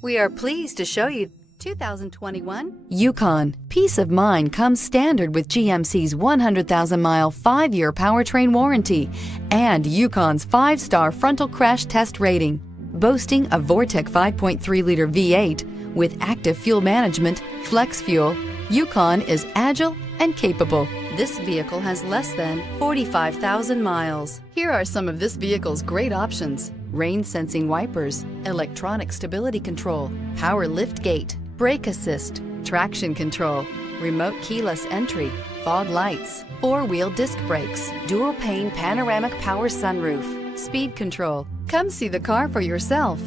We are pleased to show you 2021 Yukon. Peace of mind comes standard with GMC's 100,000-mile, 5-year powertrain warranty and Yukon's 5-star frontal crash test rating. Boasting a Vortec 5.3-liter V8 with active fuel management, flex fuel, Yukon is agile and capable. This vehicle has less than 45,000 miles. Here are some of this vehicle's great options: rain-sensing wipers, electronic stability control, power lift gate, brake assist, traction control, remote keyless entry, fog lights, 4-wheel disc brakes, dual pane panoramic power sunroof, speed control. Come see the car for yourself.